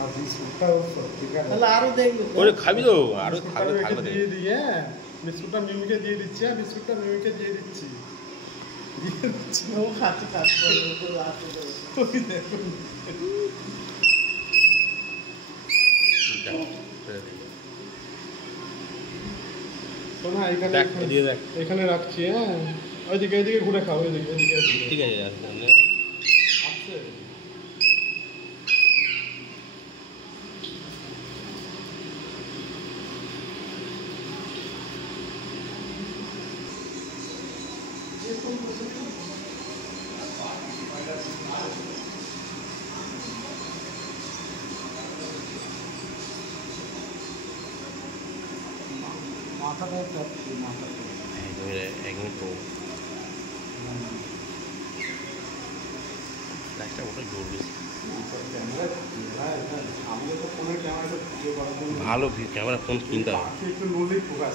আর বিস্কুটটাও সত্যিকার তাহলে আরো দেখবো ওরে খাবি তো আরো থাকবে থাকবে দিয়ে দিয়ে বিস্কুটটা মিমিকে দিয়ে দিচ্ছি আর বিস্কুটটা মিমিকে দিয়ে দিচ্ছি ও খাচ্ছে কাজ করে দেখুন শোনা এখানে রাখছি হ্যাঁ ওইদিকে ঘুরে খাও ওইদিকে ঠিক আছে এক মিনিট লাইটটা ওটা জোর বেশি ভালো ক্যামেরা ফোন কিনতে হবে একটু নলেই প্রকাশ